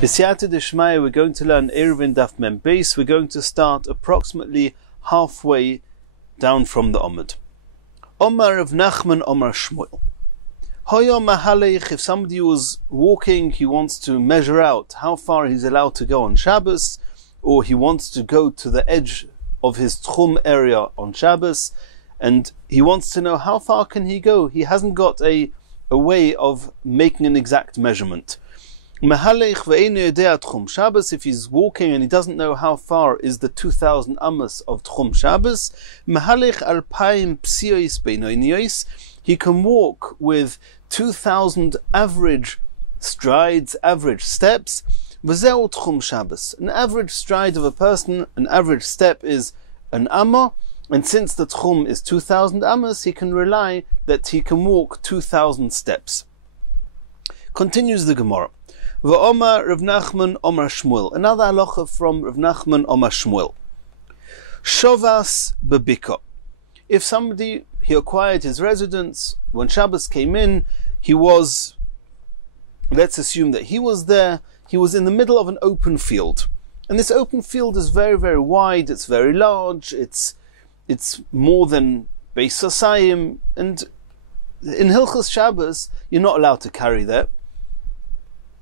B'siyata d'shmaya, we're going to learn Yiruvin daf mem base. We're going to start approximately halfway down from the Omid. Omar of Nachman, Omar Shmuel. Hoya mahalech, if somebody was walking, he wants to measure out how far he's allowed to go on Shabbos, or he wants to go to the edge of his tchum area on Shabbos, and he wants to know how far can he go. He hasn't got a way of making an exact measurement. Mahalech ve'enu yodea tchum Shabbos, if he's walking and he doesn't know how far is the 2,000 amos of tchum Shabbos, mahalech alpayim psiois beinoiniois, he can walk with 2,000 average strides, average steps. V'zeu tchum Shabbos, an average stride of a person, an average step is an amma, and since the tchum is 2,000 amos, he can rely that he can walk 2,000 steps. Continues the Gemara. V'omar Rav Nachman Omar Shmuel. Another halacha from Rav Nachman Omar Shmuel. Shovas bebika. If somebody, he acquired his residence, when Shabbos came in, he was, let's assume that he was there, he was in the middle of an open field. And this open field is very, very wide, it's very large, it's more than Beis Sasayim, and in Hilchos Shabbos, you're not allowed to carry there.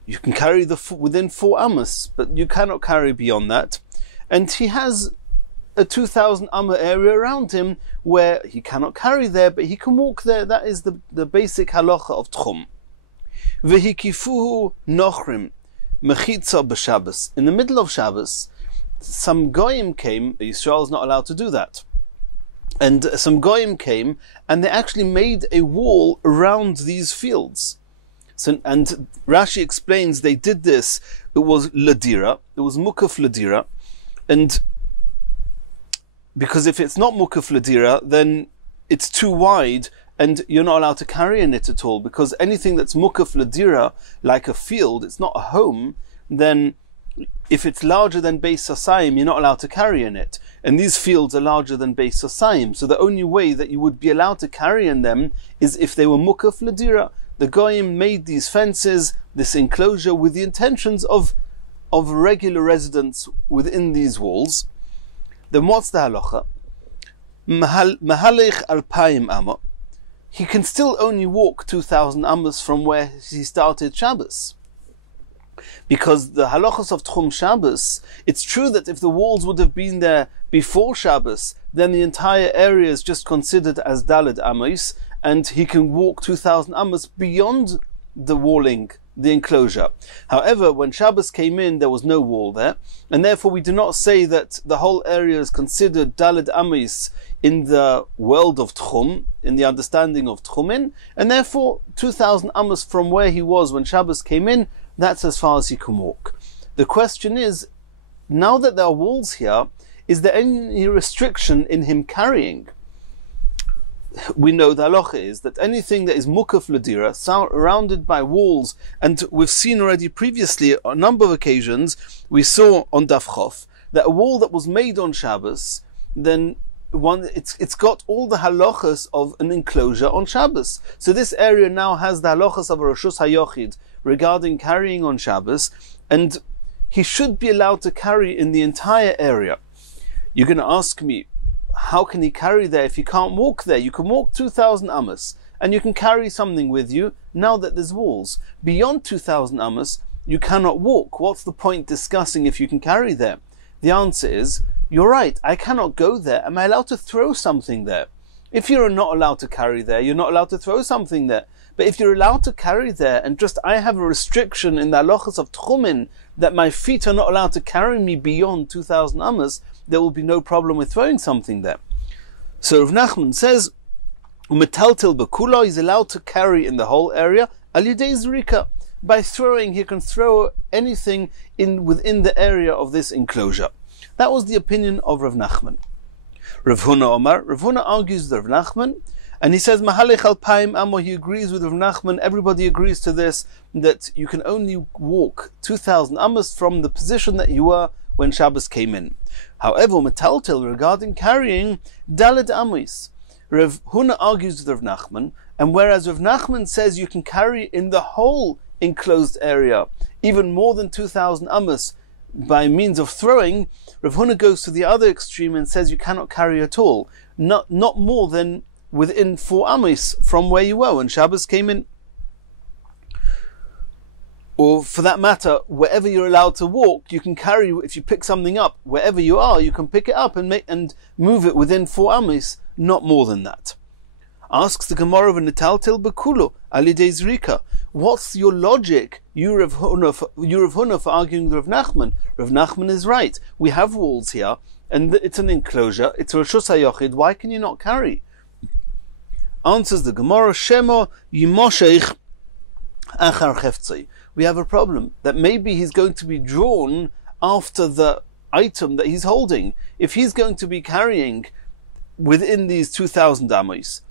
You can carry within 4 amos, but you cannot carry beyond that. And he has a 2,000 amma area around him where he cannot carry there, but he can walk there. That is the basic halacha of tchum. V'hikifuhu nochrim mechitza b'Shabbos. In the middle of Shabbos, some goyim came. Yisrael is not allowed to do that. And some goyim came, and they actually made a wall around these fields. So, and Rashi explains they did this, it was ladira, it was mukaf ladira, and because if it's not mukaf ladira, then it's too wide and you're not allowed to carry in it at all, because anything that's mukaf ladira, like a field, it's not a home, then if it's larger than Beis Sasayim, you're not allowed to carry in it. And these fields are larger than Beis Sasayim, so the only way that you would be allowed to carry in them is if they were mukaf ladira. The goyim made these fences, this enclosure, with the intentions of regular residents within these walls. Then what's the halacha? Mahalech alpayim amma. He can still only walk 2,000 amos from where he started Shabbos. Because the halachas of tchum Shabbos, it's true that if the walls would have been there before Shabbos, then the entire area is just considered as daled amos, and he can walk 2,000 amos beyond the walling, the enclosure. However, when Shabbos came in, there was no wall there, and therefore we do not say that the whole area is considered daled amos in the world of tchum, in the understanding of tchumin, and therefore 2,000 amos from where he was when Shabbos came in, that's as far as he can walk. The question is, now that there are walls here, is there any restriction in him carrying? We know the halacha is that anything that is mukaf ladira, surrounded by walls, and we've seen already previously on a number of occasions, we saw on Daf Chof, that a wall that was made on Shabbos, then it's got all the halachas of an enclosure on Shabbos. So this area now has the halachas of a Rashus HaYochid regarding carrying on Shabbos, and he should be allowed to carry in the entire area. You're going to ask me, how can he carry there if he can't walk there? You can walk 2,000 amos, and you can carry something with you now that there's walls. Beyond 2,000 amos, you cannot walk. What's the point discussing if you can carry there? The answer is, you're right, I cannot go there. Am I allowed to throw something there? If you're not allowed to carry there, you're not allowed to throw something there. But if you're allowed to carry there, and just I have a restriction in the halachas of tchumin that my feet are not allowed to carry me beyond 2,000 amos, there will be no problem with throwing something there. So Rav Nachman says, umetaltel bekula, he's allowed to carry in the whole area, al yedei zrika. By throwing, he can throw anything within the area of this enclosure. That was the opinion of Rav Nachman. Rav Huna Omar, Rav Huna argues with Rav Nachman, and he says, Mahalech alpayim amo, he agrees with Rav Nachman, everybody agrees to this, that you can only walk 2,000 amos from the position that you were when Shabbos came in. However, metaltel, regarding carrying, daled amos. Rav Huna argues with Rav Nachman, and whereas Rav Nachman says you can carry in the whole enclosed area, even more than 2,000 amos by means of throwing, Rav Huna goes to the other extreme and says you cannot carry at all, not more than within 4 amos from where you were when Shabbos came in. Or for that matter, wherever you're allowed to walk, you can carry, if you pick something up, wherever you are, you can pick it up and move it within 4 amos, not more than that. Asks the Gemara of Nitaltel Bekulo, Alidei Zrika. What's your logic, you Rav Huna, for arguing with Rav Nachman? Rav Nachman is right. We have walls here, and it's an enclosure, it's a Reshus HaYochid, why can you not carry? Answers the Gemara, Shemo Yimosheich Achar Cheftzei. We have a problem, that maybe he's going to be drawn after the item that he's holding. If he's going to be carrying within these 2,000 amos,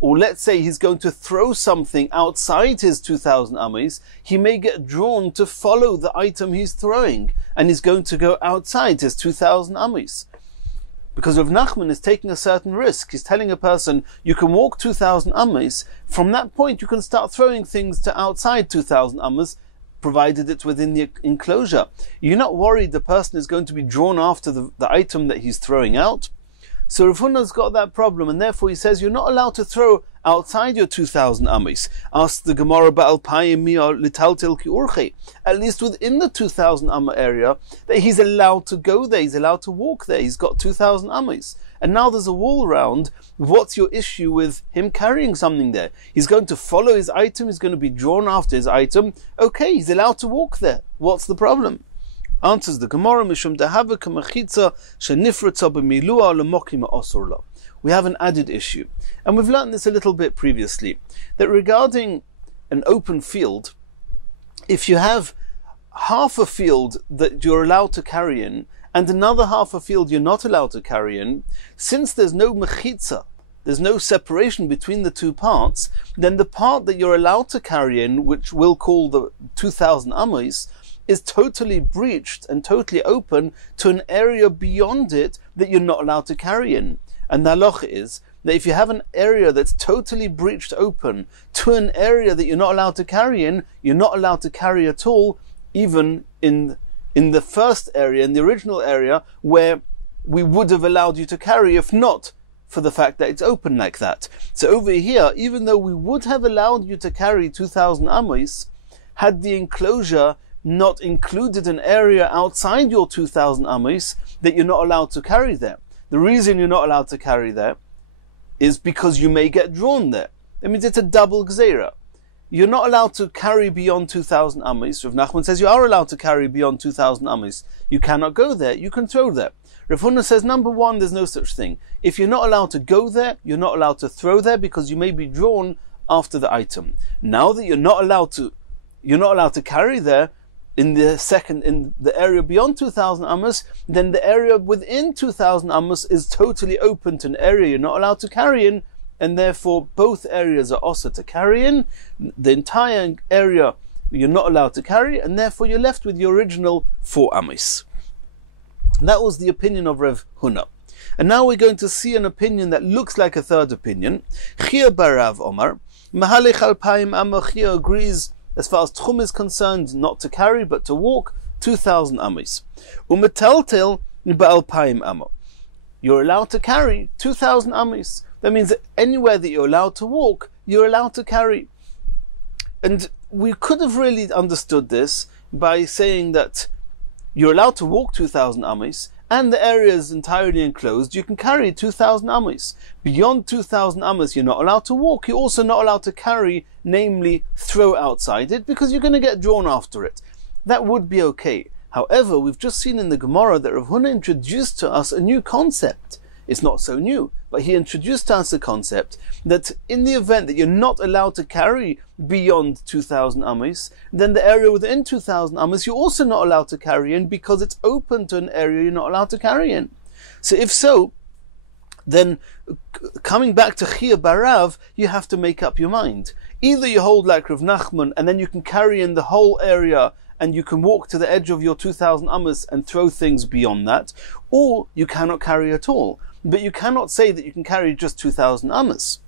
or let's say he's going to throw something outside his 2,000 amos, he may get drawn to follow the item he's throwing, and he's going to go outside his 2,000 amos. Because Rav Nachman is taking a certain risk. He's telling a person, you can walk 2,000 amos, from that point you can start throwing things to outside 2,000 amos, provided it's within the enclosure. You're not worried the person is going to be drawn after the item that he's throwing out. So Rav Huna's got that problem, and therefore he says you're not allowed to throw outside your 2,000 amos. Ask the Gemara Ba'al Payim Mia Litaltil Ki Urche. At least within the 2,000 amma area, that he's allowed to go there, he's allowed to walk there, he's got 2,000 amos. And now there's a wall around. What's your issue with him carrying something there? He's going to follow his item, he's going to be drawn after his item. Okay, he's allowed to walk there. What's the problem? Answers the Gemara, Mishum Dehava Kamachitza Shenifritza B'milua Lemokim Osurla. We have an added issue, and we've learned this a little bit previously, that regarding an open field, if you have half a field that you're allowed to carry in, and another half a field you're not allowed to carry in, since there's no mechitza, there's no separation between the two parts, then the part that you're allowed to carry in, which we'll call the 2,000 amos, is totally breached and totally open to an area beyond it that you're not allowed to carry in. And the halacha is that if you have an area that's totally breached open to an area that you're not allowed to carry in, you're not allowed to carry at all, even in the first area, in the original area, where we would have allowed you to carry if not for the fact that it's open like that. So over here, even though we would have allowed you to carry 2,000 amos, had the enclosure not included an area outside your 2,000 amos that you're not allowed to carry there. The reason you're not allowed to carry there is because you may get drawn there. That means it's a double gzeira. You're not allowed to carry beyond 2,000 amos. Rav Nachman says you are allowed to carry beyond 2,000 amos. You cannot go there, you can throw there. Rav Huna says, number one, there's no such thing. If you're not allowed to go there, you're not allowed to throw there because you may be drawn after the item. Now that you're not allowed to carry there, in the area beyond 2,000 amos, then the area within 2,000 amos is totally open to an area you're not allowed to carry in, and therefore both areas are also to carry in. The entire area you're not allowed to carry, and therefore you're left with your original 4 amos. That was the opinion of Rav Huna. And now we're going to see an opinion that looks like a third opinion. Chia Barav Omar, Mahalech Alpayim Amar. Chia agrees, as far as Tchum is concerned, not to carry, but to walk 2,000 amos. Umetaltel ba'alpayim amo. You're allowed to carry 2,000 amos. That means that anywhere that you're allowed to walk, you're allowed to carry. And we could have really understood this by saying that you're allowed to walk 2,000 amos, and the area is entirely enclosed, you can carry 2,000 amos. Beyond 2,000 amos, you're not allowed to walk. You're also not allowed to carry, namely throw outside it, because you're going to get drawn after it. That would be okay. However, we've just seen in the Gemara that Rav Huna introduced to us a new concept. It's not so new, but he introduced to us the concept that in the event that you're not allowed to carry beyond 2,000 amos, then the area within 2,000 amos you're also not allowed to carry in because it's open to an area you're not allowed to carry in. So if so, then coming back to Chia Barav, you have to make up your mind. Either you hold like Rav Nachman and then you can carry in the whole area and you can walk to the edge of your 2,000 amos and throw things beyond that, or you cannot carry at all. But you cannot say that you can carry just 2,000 amos.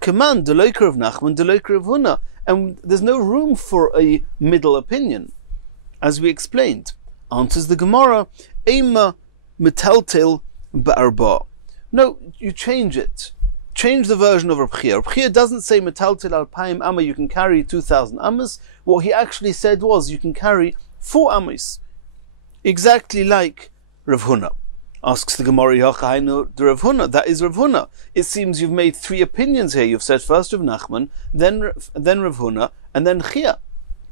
Command, Deloiker of Nachman, Deloiker of Huna. And there's no room for a middle opinion. as we explained. Answers the Gemara, Eima metaltel ba'arba. No, you change it. Change the version of Reb Chia. Reb Chia doesn't say metaltel alpayim amma, you can carry 2,000 ammas. What he actually said was you can carry 4 ammas. Exactly like Rav Huna. Asks the Gemara, Yachainu the Rav Huna. That is Rav Huna. It seems you've made 3 opinions here. You've said first Rav Nachman, then Rav Huna, and then Chia.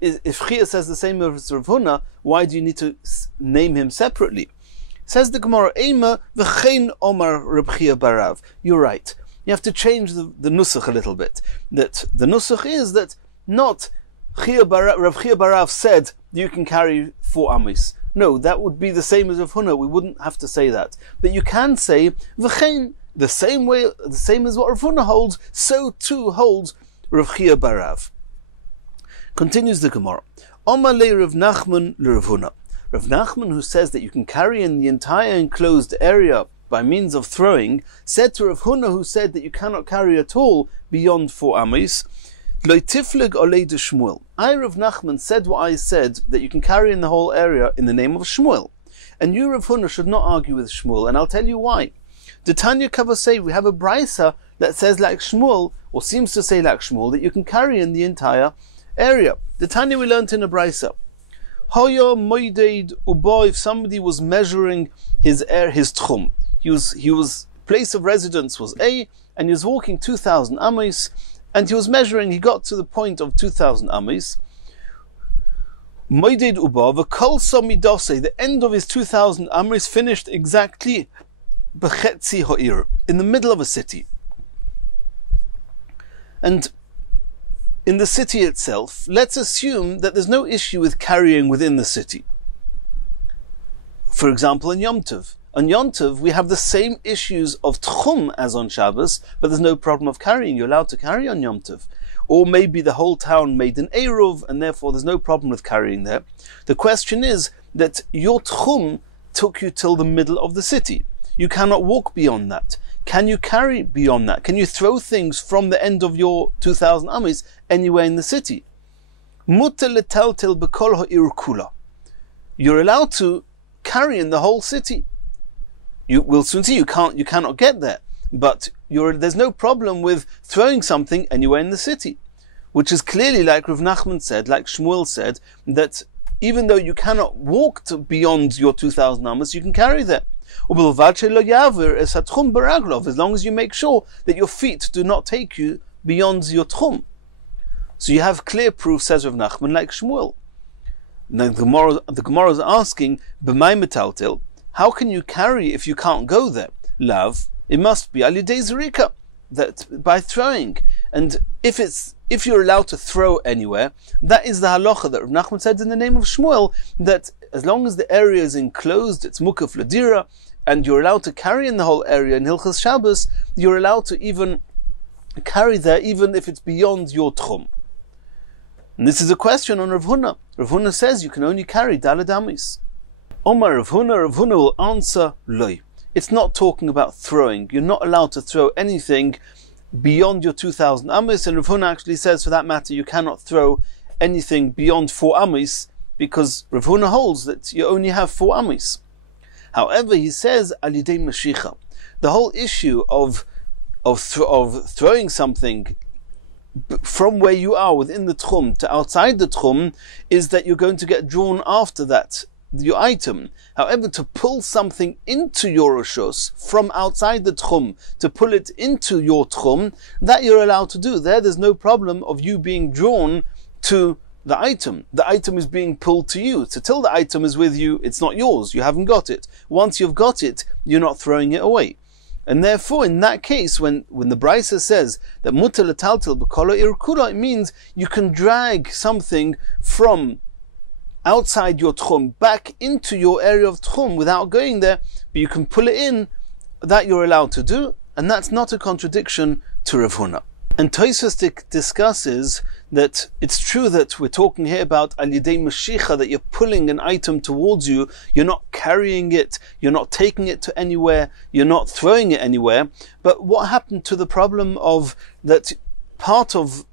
If Chia says the same as Rav Huna, why do you need to name him separately? Says the Gemara, Eima v'chein omar Reb Chia barav. You're right. You have to change the nusach a little bit. That the nusach is that not Rav Chia barav said you can carry 4 amis. No, that would be the same as Rav Huna. We wouldn't have to say that. But you can say v'chein, the same as what Rav Huna holds, so too holds Rav Chia barav. Continues the Gemara. Omar le Rav Nachman le Rav Huna. Rav Nachman, who says that you can carry in the entire enclosed area by means of throwing, said to Rav Huna, who said that you cannot carry at all beyond 4 amis, Lo tiflig olei de Shmuel. I, Rav Nachman, said what I said, that you can carry in the whole area in the name of Shmuel. And you, Rav Huna, should not argue with Shmuel, and I'll tell you why. The Tanya Kavasei, we have a brisa that says like Shmuel, or seems to say like Shmuel, that you can carry in the entire area. The Tanya we learnt in a brisa. Hoya moideid uba, if somebody was measuring his tchum, he was place of residence was A, and he was walking 2,000 amis, and he was measuring, he got to the point of 2,000 amis. Moideid uba, v'kol somidose, the end of his 2,000 amis finished exactly b'chetzi ha'ir, in the middle of a city. And in the city itself, let's assume that there's no issue with carrying within the city. For example, in Yom Tov. On Yom Tov, we have the same issues of tchum as on Shabbos, but there's no problem of carrying. You're allowed to carry on Yom Tov. Or maybe the whole town made an Eruv, and therefore there's no problem with carrying there. The question is that your tchum took you till the middle of the city. You cannot walk beyond that. Can you carry beyond that? Can you throw things from the end of your 2,000 amis anywhere in the city? You're allowed to carry in the whole city. You will soon see you cannot get there, but there's no problem with throwing something anywhere in the city, which is clearly like Rav Nachman said, like Shmuel said, that even though you cannot walk beyond your 2,000 amas, you can carry there. As long as you make sure that your feet do not take you beyond your tchum. So you have clear proof, says Rav Nachman, like Shmuel. Now the Gemara is asking, B'may metaltel, how can you carry if you can't go there? Lav, it must be al yidei zerika, that by throwing. And if you're allowed to throw anywhere, that is the halacha that Rav Nachman said in the name of Shmuel, that as long as the area is enclosed, it's mukaf ladira, and you're allowed to carry in the whole area in Hilchas Shabbos, you're allowed to even carry there even if it's beyond your tchum. And this is a question on Rav Huna. Rav Huna says you can only carry daled amis. Omar Rav Huna will answer, loy. It's not talking about throwing. You're not allowed to throw anything beyond your 2,000 amis, and Rav Huna actually says, for that matter, you cannot throw anything beyond 4 amis, because Rav Huna holds that you only have 4 amis. However, he says, al yidei mashicha. The whole issue of throwing something from where you are within the tchum to outside the tchum is that you're going to get drawn after that, your item. However, to pull something into your rishos from outside the tchum, to pull it into your tchum, that you're allowed to do. There's no problem of you being drawn to the item. The item is being pulled to you. So till the item is with you, it's not yours. You haven't got it. Once you've got it, you're not throwing it away. And therefore, in that case, when the brisa says that mutar letaltel b'kol ha'ir, it means you can drag something from outside your tchum back into your area of tchum without going there, but you can pull it in. That you're allowed to do, and that's not a contradiction to Rav Huna. And Tosfos discusses that it's true that we're talking here about al yidei mashicha, that you're pulling an item towards you, you're not carrying it, you're not taking it to anywhere, you're not throwing it anywhere. But what happened to the problem of that part of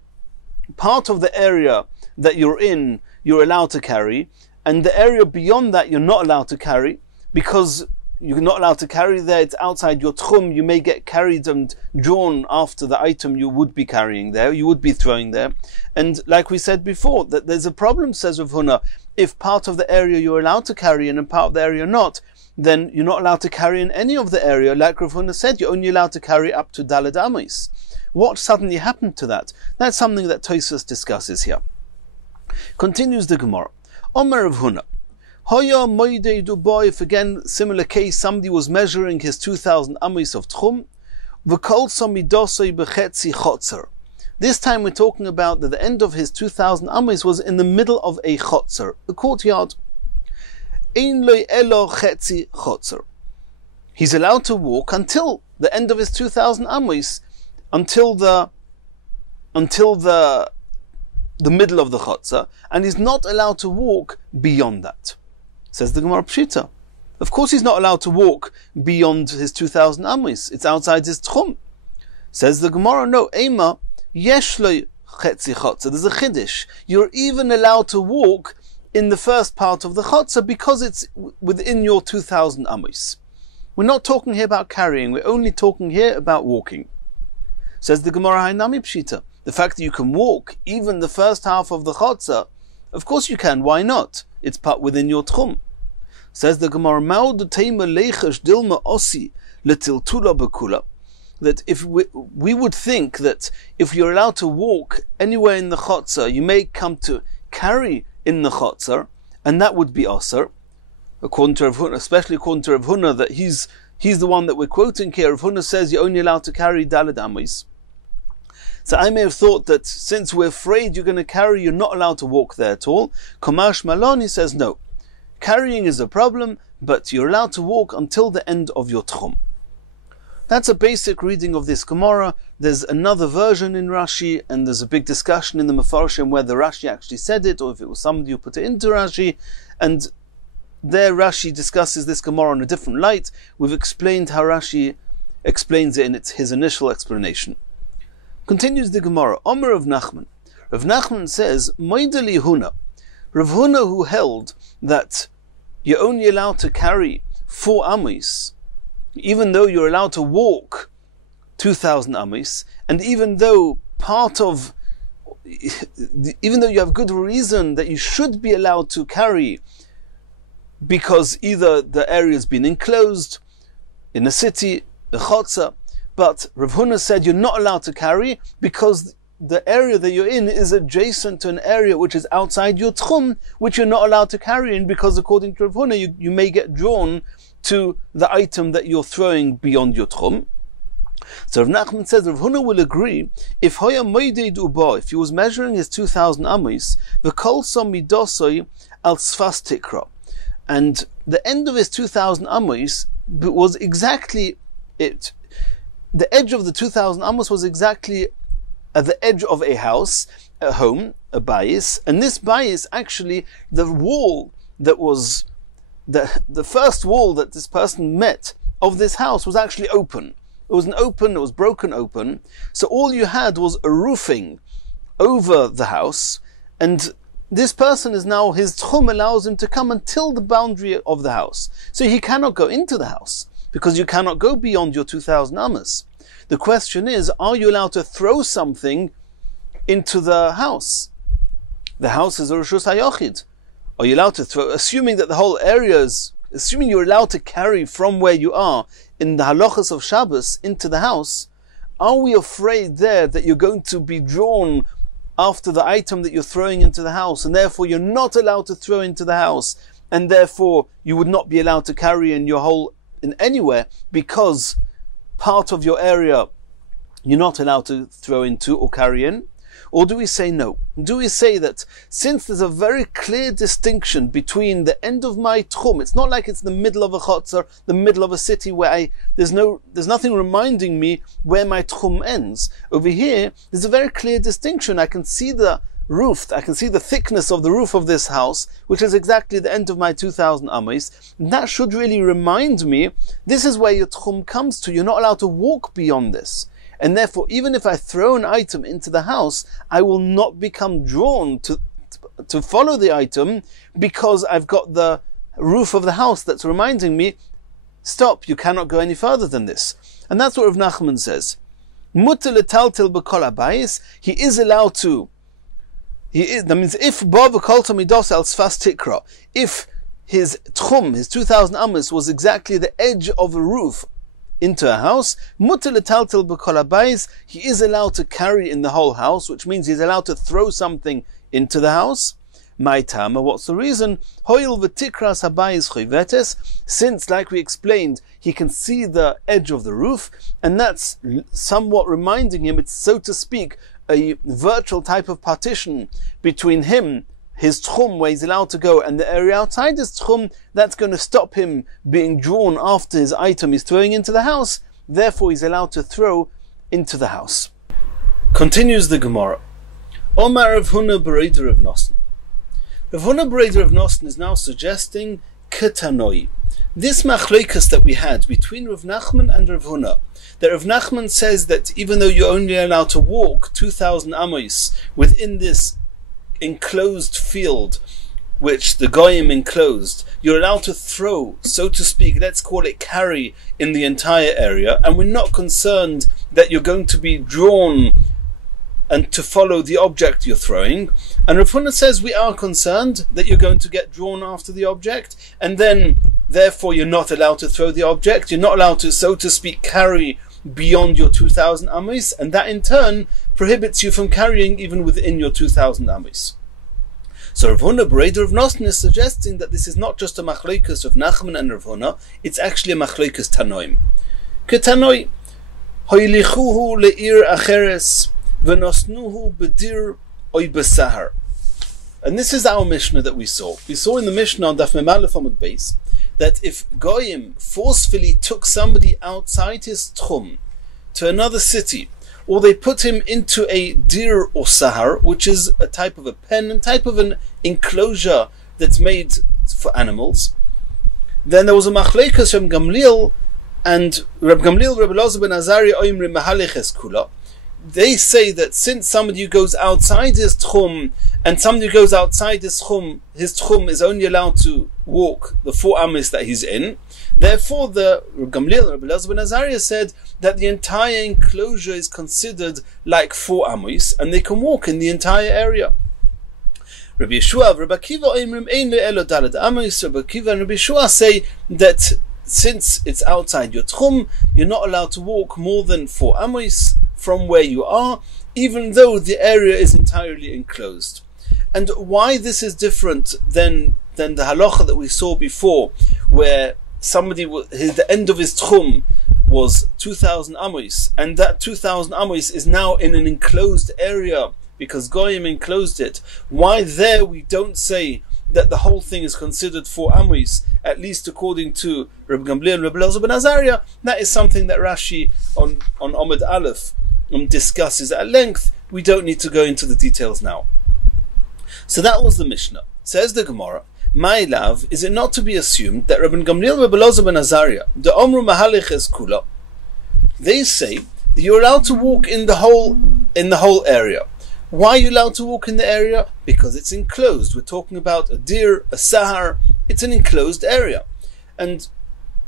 the area that you're in, you're allowed to carry, and the area beyond that you're not allowed to carry, because you're not allowed to carry there, it's outside your tchum, you may get carried and drawn after the item you would be carrying there, you would be throwing there. And like we said before, that there's a problem, says Rav Huna, if part of the area you're allowed to carry in and part of the area not, then you're not allowed to carry in any of the area. Like Rav Huna said, you're only allowed to carry up to Daled Amos. What suddenly happened to that? That's something that Tosfos discusses here. Continues the Gemara. Omer Rav Huna. Hoya moidei duboy, if again, similar case, somebody was measuring his 2,000 amos of tchum, v'kol somidosoi b'chetzi chotzer. This time we're talking about that the end of his 2,000 amos was in the middle of a chotzer, a courtyard. Ein loy elo chetzi chotzer. He's allowed to walk until the end of his 2,000 amos, until the middle of the chotzer, and he's not allowed to walk beyond that. Says the Gemara Pshita. Of course he's not allowed to walk beyond his 2,000 amos. It's outside his tchum. Says the Gemara, no, Ema, yesh lo chetzi chotzer. There's a chiddush. You're even allowed to walk in the first part of the chotzer because it's within your 2,000 amos. We're not talking here about carrying. We're only talking here about walking. Says the Gemara Hainami Pshita. The fact that you can walk even the first half of the chotzer, of course you can. Why not? It's part within your tchum. Says the Gemara, that if we would think that if you're allowed to walk anywhere in the chotzer, you may come to carry in the chotzer, and that would be aser, according to Rav Huna, especially according to Rav Huna, that he's the one that we're quoting here. Rav Huna says you're only allowed to carry daled amos. So I may have thought that since we're afraid you're going to carry, you're not allowed to walk there at all. Komash Maloni says no. Carrying is a problem, but you're allowed to walk until the end of your tchum. That's a basic reading of this Gemara. There's another version in Rashi, and there's a big discussion in the Mefarshim whether Rashi actually said it, or if it was somebody who put it into Rashi. And there Rashi discusses this Gemara in a different light. We've explained how Rashi explains it in his initial explanation. Continues the Gemara, Omer of Nachman. Rav Nachman says, Moideli Huna. Rav Huna, who held that you're only allowed to carry 4 amos, even though you're allowed to walk 2,000 amos, and even though even though you have good reason that you should be allowed to carry, because either the area's been enclosed in a city, the chotzer, but Rav Huna said you're not allowed to carry because the area that you're in is adjacent to an area which is outside your tchum, which you're not allowed to carry in, because according to Rav Huna, you may get drawn to the item that you're throwing beyond your tchum. So Rav Nachman says Rav Huna will agree if hoya moidei duba, if he was measuring his 2,000 amos, the kol som midosoi al sfas tikra, and the end of his 2,000 amos was exactly it. The edge of the 2,000 amos was exactly at the edge of a house, a home, a bayis, and this bayis, actually, the wall that was, the first wall that this person met of this house was actually open. It was broken open, so all you had was a roofing over the house, and this person is now, his tchum allows him to come until the boundary of the house. So he cannot go into the house, because you cannot go beyond your 2,000 amos. The question is, are you allowed to throw something into the house? The house is a Rishus HaYochid. Are you allowed to throw, assuming that the whole area is, assuming you're allowed to carry from where you are in the halachas of Shabbos into the house, are we afraid there that you're going to be drawn after the item that you're throwing into the house, and therefore you're not allowed to throw into the house, and therefore you would not be allowed to carry in anywhere, because part of your area you're not allowed to throw into or carry in? Or do we say no? Do we say that since there's a very clear distinction between the end of my tchum, it's not like it's the middle of a chotzer, the middle of a city where there's nothing reminding me where my tchum ends. Over here, there's a very clear distinction. I can see the roof, I can see the thickness of the roof of this house, which is exactly the end of my 2,000 amos. That should really remind me, this is where your tchum comes to. You're not allowed to walk beyond this. And therefore, even if I throw an item into the house, I will not become drawn to to follow the item because I've got the roof of the house that's reminding me, stop, you cannot go any further than this. And that's what Rav Nachman says. Mutter letaltel b'kol habayis, he is allowed to. That means if bo v'kol tamidos al sfas tikra, if his tchum, his 2,000 amos, was exactly the edge of a roof into a house, mutter letaltel b'kol habayis, he is allowed to carry in the whole house, which means he's allowed to throw something into the house. My tama, what's the reason? Hoil v'tikras habayis choivetes, since, like we explained, he can see the edge of the roof, and that's somewhat reminding him, it's so to speak, a virtual type of partition between him, his tchum, where he's allowed to go, and the area outside his tchum, that's going to stop him being drawn after his item he's throwing into the house, therefore he's allowed to throw into the house. Continues the Gemara. Omar Rav Huna Bereder of Nosson. Rav Huna Bereder of Nosson is now suggesting ketanoi. This machloikas that we had between Rav Nachman and Rav Huna, that Rav Nachman says that even though you're only allowed to walk 2,000 amos within this enclosed field, which the goyim enclosed, you're allowed to throw, so to speak, let's call it carry, in the entire area, and we're not concerned that you're going to be drawn and to follow the object you're throwing. And Rav Huna says we are concerned that you're going to get drawn after the object, and then therefore you're not allowed to throw the object, you're not allowed to, so to speak, carry beyond your 2,000 amos, and that in turn prohibits you from carrying even within your 2,000 amos. So Rav Huna Bereder of Nosson is suggesting that this is not just a machloikas of Nachman and Rav Huna, it's actually a machloikas tanoim. Ketanoi, hoilichuhu le'ir acheres, v'nosnuhu bedir oy besahar. And this is our Mishnah that we saw. We saw in the Mishnah on Daf Mem Aleph Amud Beis that if Goyim forcefully took somebody outside his tchum to another city, or they put him into a dir or sahar, which is a type of a pen, and type of an enclosure that's made for animals, then there was a machleikas Reb Gamliel and Reb Gamliel, Reb Elazar ben Azariah oimrim mahaliches kula. They say that since somebody who goes outside his tchum, and somebody who goes outside his tchum is only allowed to walk the 4 amos that he's in, therefore the Gamliel, Reb Elazar ben Azariah, said that the entire enclosure is considered like 4 amos, and they can walk in the entire area. Rabbi Yeshua, Rabbi Akiva, Rabbi Akiva and Rabbi Yeshua say that since it's outside your tchum, you're not allowed to walk more than 4 amos from where you are, even though the area is entirely enclosed. And why this is different than the halacha that we saw before, where somebody, the end of his tchum was 2,000 amos, and that 2,000 amos is now in an enclosed area because Goyim enclosed it. Why there we don't say that the whole thing is considered 4 amos, at least according to Reb Gamliel and Reb Elazar ben Azariah? That is something that Rashi on Amud Aleph discusses at length. We don't need to go into the details now. So that was the Mishnah. Says the Gemara, my love, is it not to be assumed that Rabbi Gamliel and Reb Elazar ben Azariah, the Omru Mahaliches Kula, they say that you're allowed to walk in the whole area. Why are you allowed to walk in the area? Because it's enclosed. We're talking about a dir, a sahar. It's an enclosed area. And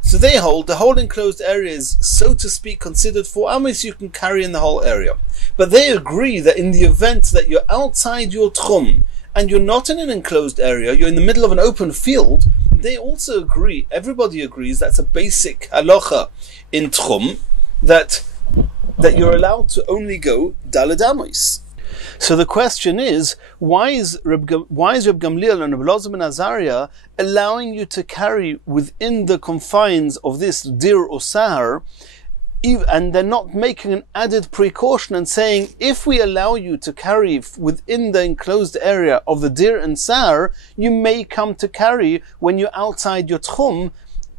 so they hold the whole enclosed area is, so to speak, considered 4 amos you can carry in the whole area. But they agree that in the event that you're outside your tchum and you're not in an enclosed area, you're in the middle of an open field, they also agree, everybody agrees, that's a basic halacha in tchum, that you're allowed to only go daled amos. So the question is, why is Reb Gamliel and Reb Elazar ben Azariah allowing you to carry within the confines of this dir or sahar, and they're not making an added precaution and saying, if we allow you to carry within the enclosed area of the dir and sahar, you may come to carry when you're outside your tchum,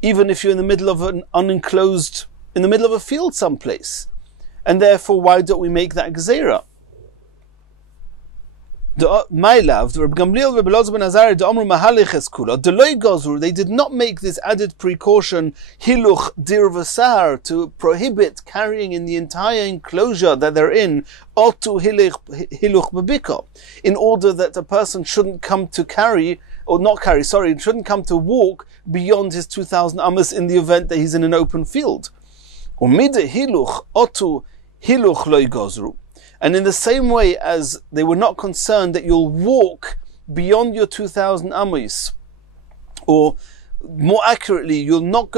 even if you're in the middle of an unenclosed, in the middle of a field someplace. And therefore, why don't we make that gzeira? My love, the Reb Gamliel, Reb Elazar ben Azariah, the Omru Mahaliches Kula, the Loi Gozru, they did not make this added precaution, Hiluch dir v'sahar, to prohibit carrying in the entire enclosure that they're in, Otu Hiluch bebika, in order that a person shouldn't come to carry, or not carry, sorry, shouldn't come to walk beyond his 2,000 amas in the event that he's in an open field. Umide Hiluch, Otu Hiluch Loi Gozru. And in the same way as they were not concerned that you'll walk beyond your 2,000 amis, or more accurately, we're not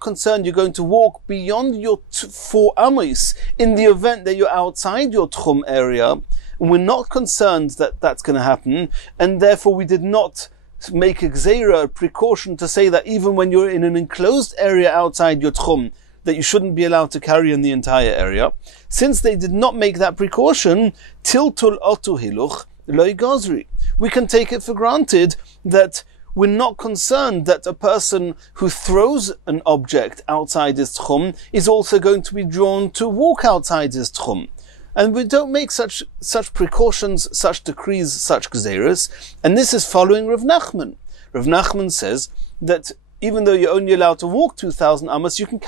concerned you're going to walk beyond your 4 amis in the event that you're outside your tchum area. And we're not concerned that that's going to happen, and therefore we did not make a gzeira, a precaution, to say that even when you're in an enclosed area outside your tchum, that you shouldn't be allowed to carry in the entire area. Since they did not make that precaution, tiltul otu hiluch loy gozri, we can take it for granted that we're not concerned that a person who throws an object outside his tchum is also going to be drawn to walk outside his tchum. And we don't make such precautions, such decrees, such gzeras. And this is following Rav Nachman. Rav Nachman says that even though you're only allowed to walk 2,000 amas, you can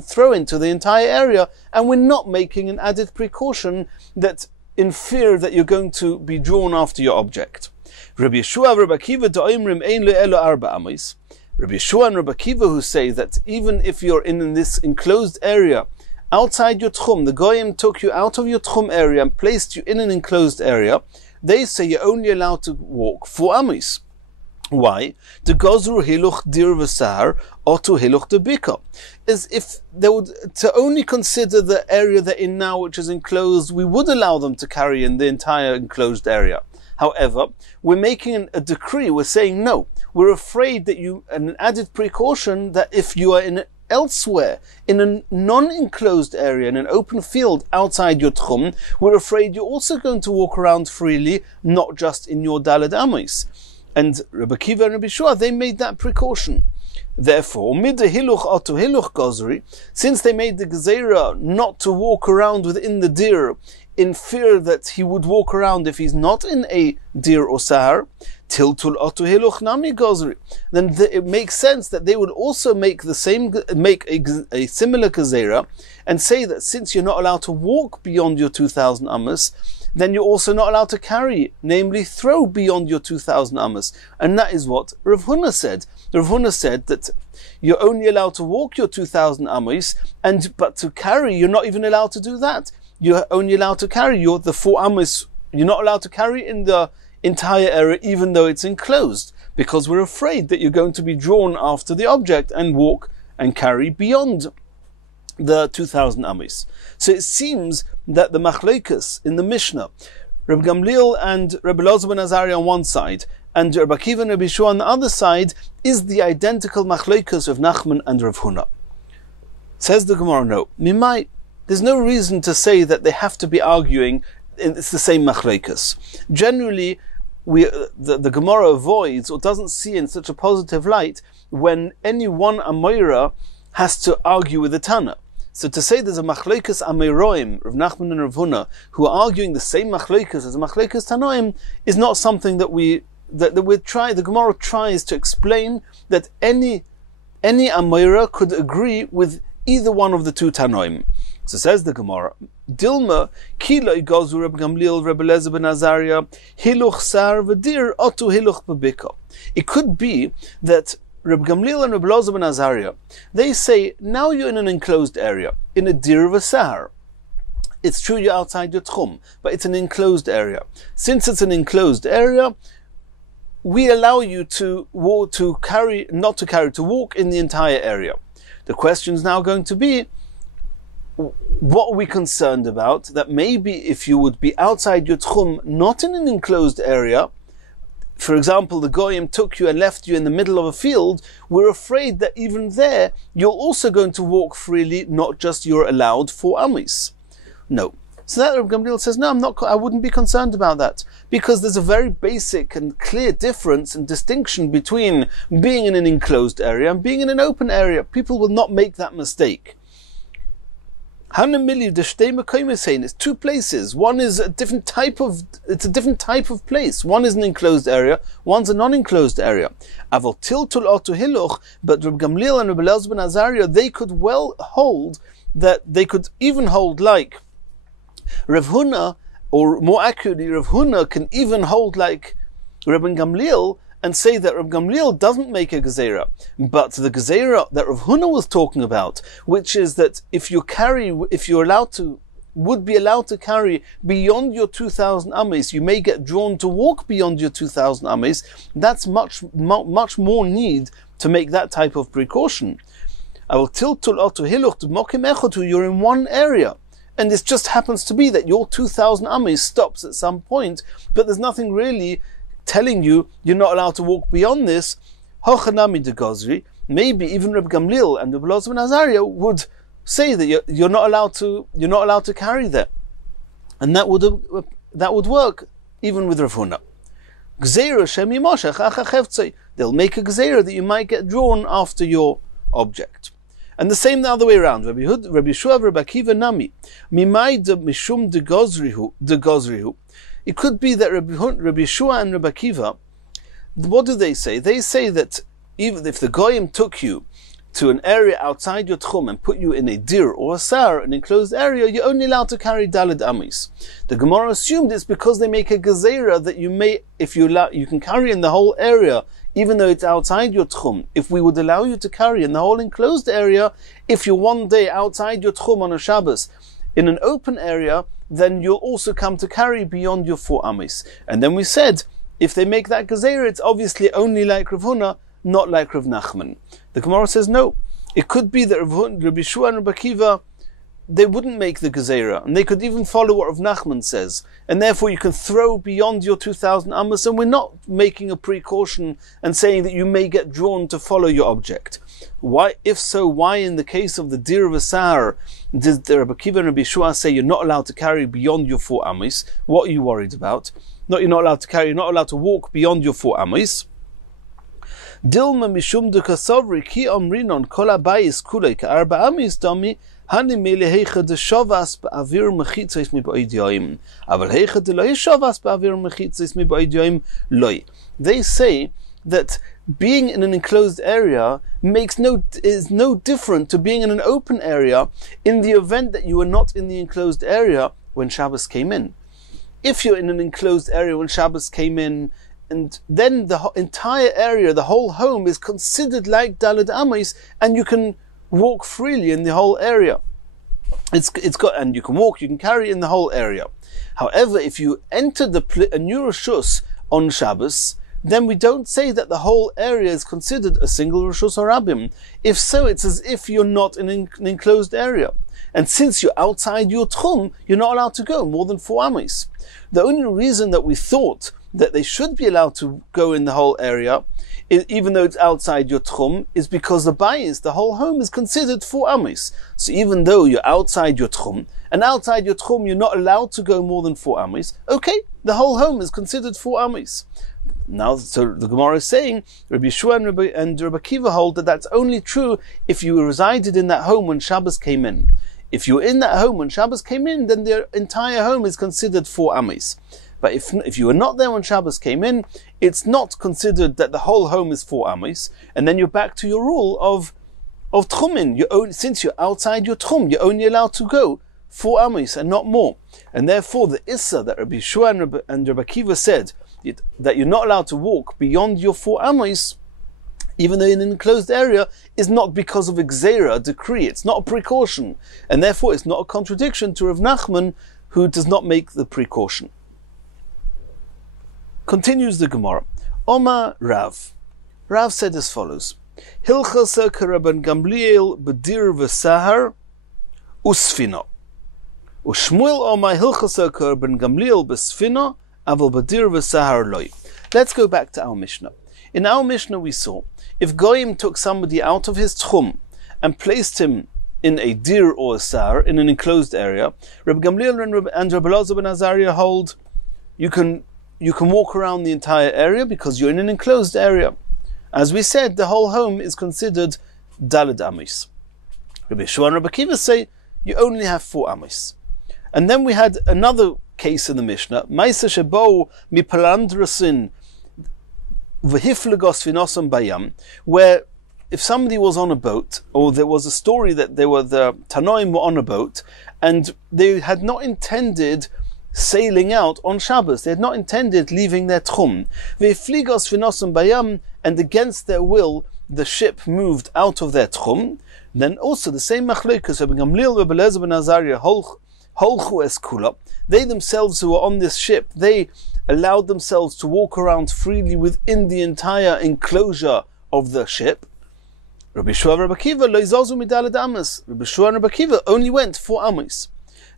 throw into the entire area, and we're not making an added precaution that in fear that you're going to be drawn after your object. Rabbi Yeshua, Rabbi Akiva, da'imrim ein le'elo arba amas. Rabbi Yeshua and Rabbi Akiva, who say that even if you're in this enclosed area, outside your tchum, the goyim took you out of your tchum area and placed you in an enclosed area, they say you're only allowed to walk 4 amas. Why? The gozru hiluch dir v'sahar otu hiluch debika. As if they would, to only consider the area they're in now, which is enclosed, we would allow them to carry in the entire enclosed area. However, we're making a decree, we're saying no. We're afraid that an added precaution that if you are elsewhere, in a non-enclosed area, in an open field outside your tchum, we're afraid you're also going to walk around freely, not just in your daled amis. And Rabbi Akiva and Rabbi Yeshua, they made that precaution. Therefore, midde hiluch otu hiluch gozri, since they made the gezerah not to walk around within the dir in fear that he would walk around if he's not in a dir or sahar, tiltul otu hiluch nami gozri, then it makes sense that they would also make a similar gezerah and say that since you're not allowed to walk beyond your 2,000 amas, then you're also not allowed to carry, namely throw beyond your 2,000 amas. And that is what Rav Huna said. Rav Huna said that you're only allowed to walk your 2,000 amas, but to carry, you're not even allowed to do that. You're only allowed to carry the 4 amas. You're not allowed to carry in the entire area, even though it's enclosed, because we're afraid that you're going to be drawn after the object and walk and carry beyond the 2,000 amis. So it seems that the machlokes in the Mishnah, Reb Gamliel and Reb Elazar ben Azariah on one side, and Reb Akiva and Reb Yeshua on the other side, is the identical machlokes of Nachman and Rav Huna. Says the Gemara, no. There's no reason to say that they have to be arguing, it's the same machlokes. Generally, the Gemara avoids or doesn't see in such a positive light when any one Amoira has to argue with the Tana. So to say there's a machlokes Ameiroim, Rav Nachman and Rav Huna, who are arguing the same machlokes as a machlokes Tanoim, is not something that we try. The Gemara tries to explain that any Amoira could agree with either one of the 2 Tanoim. So says the Gemara, Dilma kilo igazu Reb Gamliel Reb Elazar ben Azariah hiluch sar v'dir otu hiluch bebika. It could be that Reb Gamliel and Reb Elazar ben Azariah, they say, now you're in an enclosed area, in a dir v'sahar. It's true you're outside your tchum, but it's an enclosed area. Since it's an enclosed area, we allow you to walk in the entire area. The question is now going to be, what are we concerned about? That maybe if you would be outside your tchum, not in an enclosed area, for example, the goyim took you and left you in the middle of a field, we're afraid that even there, you're also going to walk freely, not just you're allowed 4 amis. No. So that Rabbi Gamliel says, no, I wouldn't be concerned about that, because there's a very basic and clear difference and distinction between being in an enclosed area and being in an open area. People will not make that mistake. It's two places. One is a different type of place. One is an enclosed area, one's a non-enclosed area. But Reb Gamliel and Reb Elazar ben Azariah, they could well hold that, they could even hold like Rav Huna, or more accurately, Rav Huna can even hold like Reb Gamliel and say that Reb Gamliel doesn't make a gezerah, but the gezerah that Rav Huna was talking about, which is that if you would be allowed to carry beyond your 2,000 ames, you may get drawn to walk beyond your 2,000 ames. That's much more need to make that type of precaution. You're in one area, and this just happens to be that your 2,000 ames stops at some point, but there's nothing really telling you you're not allowed to walk beyond this. Maybe even Reb Gamliel and Reb Elazar ben Azariah would say that you're not allowed to carry that, and that would work even with Rav Huna. They'll make a gezerah that you might get drawn after your object. And the same the other way around. Rabbi Yeshua, Rabbi Akiva Nami, Mimai de Mishum de Gozrihu. It could be that Rabbi Yeshua and Rabbi Akiva, what do they say? They say that even if the goyim took you to an area outside your tchum and put you in a dir or a sar, an enclosed area, you're only allowed to carry daled amis. The Gemara assumed it's because they make a gezerah that you can carry in the whole area, even though it's outside your tchum. If we would allow you to carry in the whole enclosed area, if you're one day outside your tchum on a Shabbos in an open area, then you'll also come to carry beyond your 4 amis. And then we said, if they make that gezerah, it's obviously only like Rav Huna, not like Rav Nachman. The Gemara says no. It could be that Rabbi Yeshua and Rabbi Akiva, they wouldn't make the gezerah, and they could even follow what Rav Nachman says, and therefore you can throw beyond your 2,000 amos, and we're not making a precaution and saying that you may get drawn to follow your object. Why, if so, why in the case of the dir of a sar did Rabbi Akiva and Rabbi Yeshua say you're not allowed to carry beyond your 4 amos? What are you worried about? You're not allowed to carry, you're not allowed to walk beyond your 4 amos. Dilma mishum de kasovri ki omrinon kol abayis kulei ka'arba amis dami hani mele heicha de shavas ba'avir mechitzes mi ba'idyoim aval heicha de lo shavas ba'avir mechitzes mi ba'idyoim loy. They say that being in an enclosed area is no different to being in an open area in the event that you were not in the enclosed area when Shabbos came in. If you're in an enclosed area when Shabbos came in, and then the entire area, the whole home, is considered like Daled Amis, and you can walk freely in the whole area. And you can walk, you can carry in the whole area. However, if you enter a new Rishus on Shabbos, then we don't say that the whole area is considered a single Rishus Harabim. If so, it's as if you're not in an enclosed area. And since you're outside your Tchum, you're not allowed to go more than 4 Amis. The only reason that we thought that they should be allowed to go in the whole area, even though it's outside your tchum, is because the bayis, the whole home, is considered 4 amis. So even though you're outside your tchum, and outside your tchum you're not allowed to go more than 4 amis, okay, the whole home is considered 4 amis. Now, so the Gemara is saying, Rabbi Yeshua and Rabbi Akiva hold that that's only true if you resided in that home when Shabbos came in. If you were in that home when Shabbos came in, then the entire home is considered 4 amis. But if you were not there when Shabbos came in, it's not considered that the whole home is 4 amis, and then you're back to your rule of tchumin. Since you're outside your tchum, you're only allowed to go 4 amis and not more. And therefore the issa that Rabbi Yeshua and Rabbi Akiva said, that you're not allowed to walk beyond your 4 amis, even though in an enclosed area, is not because of a gzeira, a decree. It's not a precaution. And therefore it's not a contradiction to Rav Nachman, who does not make the precaution. Continues the Gemara. Omar Rav. Rav said as follows: Hilchasa karaban Gamliel bedir v'sahar usfina. Ushmuel Omar hilchasa karaban Gamliel besfina aval bedir v'sahar loy. Let's go back to our Mishnah. In our Mishnah we saw, if Goyim took somebody out of his tchum and placed him in a dir or a sar, in an enclosed area, Rabbi Gamliel and Rabbi Elazar ben Azariah hold, you can walk around the entire area because you're in an enclosed area. As we said, the whole home is considered daled amis. Rabbi Yeshua and Rabbi Akiva say you only have 4 amos. And then we had another case in the Mishnah, Maisa Shebo Mipalandrasin V'hiflegos Vinosam Bayam, where if somebody was on a boat, or there was a story that the Tanoim were on a boat, and they had not intended sailing out on Shabbos, they had not intended leaving their tchum. V'hiflegos Vinosam Bayam, and against their will, the ship moved out of their tchum. Then also the same machlokas, Rabbi Gamliel, Rabbi Eliezer ben Azariah, holchu es kula. They themselves who were on this ship, they allowed themselves to walk around freely within the entire enclosure of the ship. Rabbi Shua and Rabbi Akiva lo izazu midaled amos. Rabbi Shua and Rabbi Akiva only went 4 amos.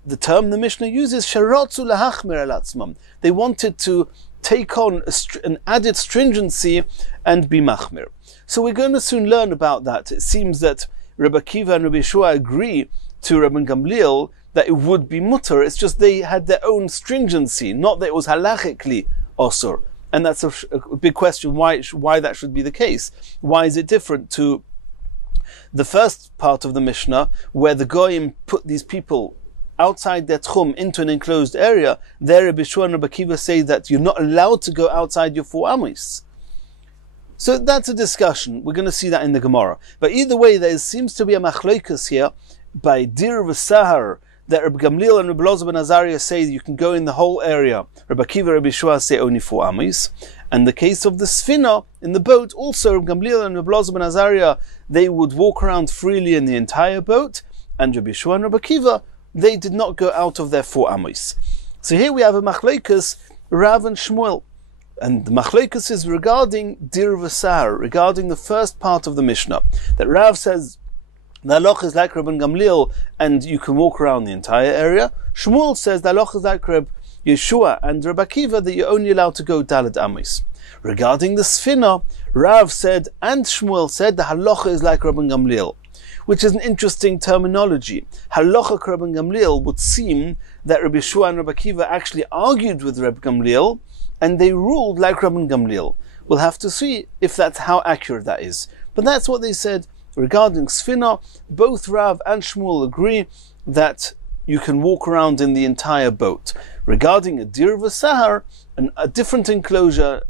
The term the Mishnah uses, sharotzu lahachmir al atzmam. They wanted to take on an added stringency and be machmir. So we're going to soon learn about that. It seems that Rabbi Akiva and Rabbi Shua agree to Rabbi Gamliel that it would be mutter. It's just they had their own stringency, not that it was halachically osur. And that's a big question, why that should be the case. Why is it different to the first part of the Mishnah, where the Goyim put these people outside their tchum into an enclosed area? There Rabbi Shua and Rabbi Akiva say that you're not allowed to go outside your 4 amos. So that's a discussion. We're going to see that in the Gemara. But either way, there seems to be a machlokas here by dir v'sahar, that Rabbi Gamliel and Rabbi Eliezer ben Azariah say you can go in the whole area. Rabbi Akiva and Rabbi Shua say only 4 amos. And the case of the sfina, in the boat, also Rabbi Gamliel and Rabbi Eliezer ben Azariah, they would walk around freely in the entire boat. And Rabbi Shua and Rabbi Akiva, they did not go out of their 4 amos. So here we have a machlokas, Rav and Shmuel. And the machlokas is regarding dir v'sahar, regarding the first part of the Mishnah. That Rav says, the halacha is like Rabbi Gamliel, and you can walk around the entire area. Shmuel says the halacha is like Rabbi Yeshua and Rabbi Akiva, that you're only allowed to go daled amos. Regarding the sfina, Rav said and Shmuel said the halacha is like Rabbi Gamliel, which is an interesting terminology. Halacha Rabbi Gamliel would seem that Rabbi Yeshua and Rabbi Akiva actually argued with Rabbi Gamliel, and they ruled like Rabbi Gamliel. We'll have to see if that's how accurate that is. But that's what they said. Regarding Sfina, both Rav and Shmuel agree that you can walk around in the entire boat. Regarding a dir v'sahar, a different enclosure,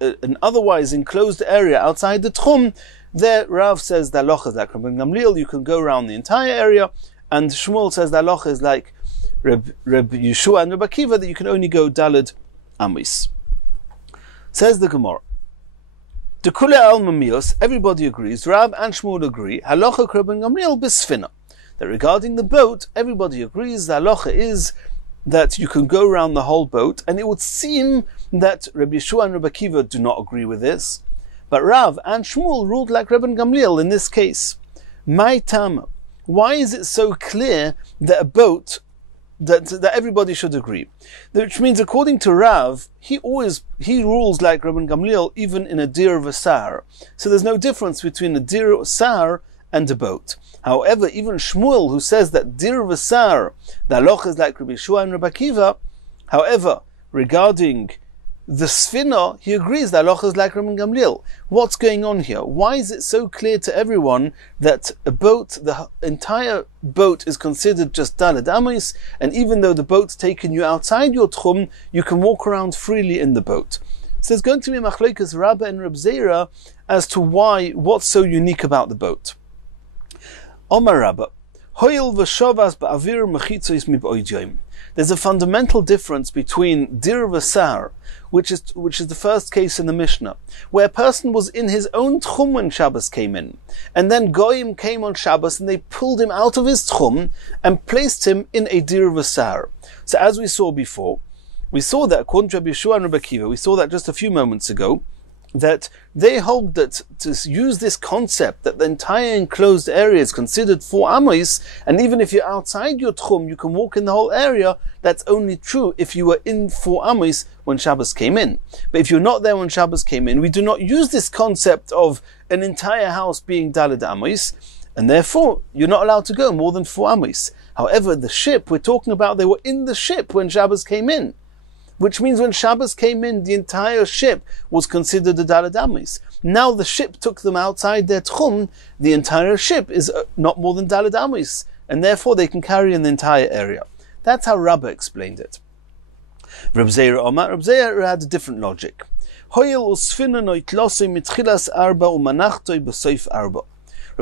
an otherwise enclosed area outside the tchum, there Rav says the halacha is like Rabbi Gamliel, you can go around the entire area, and Shmuel says the halacha is like Rabbi Yeshua and Rabbi Akiva, that you can only go daled amos. Says the Gemara, everybody agrees, Rav and Shmuel agree, halacha Rabbi Gamliel bisfina, that regarding the boat, everybody agrees, the halacha is that you can go around the whole boat, and it would seem that Rabbi Yeshua and Rabbi Akiva do not agree with this, but Rav and Shmuel ruled like Rabbi Gamliel in this case. My tama, why is it so clear that a boat, that everybody should agree? Which means, according to Rav, he rules like Rabbi Gamliel even in a dir v'sahar. So there's no difference between a dir v'sahar and a boat. However, even Shmuel, who says that dir v'sahar, the halacha is like Rabbi Yeshua and Rabbi Akiva, however, regarding the sfina, he agrees that halacha is like Rabbi Gamliel. What's going on here? Why is it so clear to everyone that a boat, the entire boat is considered just daled amos, and even though the boat's taken you outside your tchum, you can walk around freely in the boat? So there's going to be machlokes Rabbah and Reb Zera as to what's so unique about the boat. Omar Rabbah, hoil v'shavas ba'avir mechitzos mib'oidyoim. There's a fundamental difference between dir v'sahar, which is the first case in the Mishnah, where a person was in his own tchum when Shabbos came in, and then Goyim came on Shabbos and they pulled him out of his tchum and placed him in a dir v'sahar. So as we saw before, we saw that according to Rabbi Yeshua and Rabbi Akiva, we saw that just a few moments ago, that they hold that to use this concept that the entire enclosed area is considered 4 amos, and even if you're outside your tchum, you can walk in the whole area. That's only true if you were in 4 amos when Shabbos came in. But if you're not there when Shabbos came in, we do not use this concept of an entire house being daled amos, and therefore you're not allowed to go more than 4 amos. However, the ship we're talking about, they were in the ship when Shabbos came in, which means when Shabbos came in, the entire ship was considered a daled amos. Now the ship took them outside their tchum, the entire ship is not more than daled amos. and therefore they can carry in the entire area. That's how Rabbah explained it. Reb Zeira had a different logic. Reb